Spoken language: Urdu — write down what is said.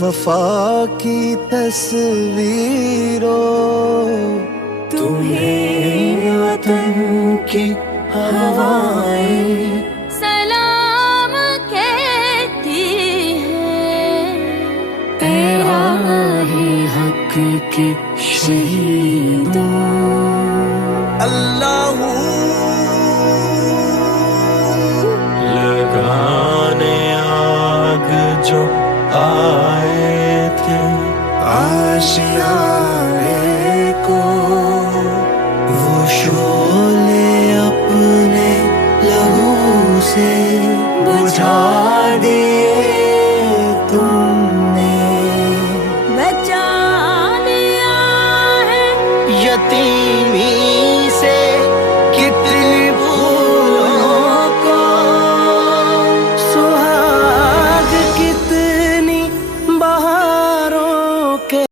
وفا کی تصویروں، تمہیں وطن کی ہوائیں سلام کہتی ہے، اے راہ حق کے شہیدوں۔ اللہ لگانے آگ جو آئے تھے آشیانے کو، وہ شعلے اپنے لہو سے بجھا دیے تم نے، بچا لیا ہے یتیمی سے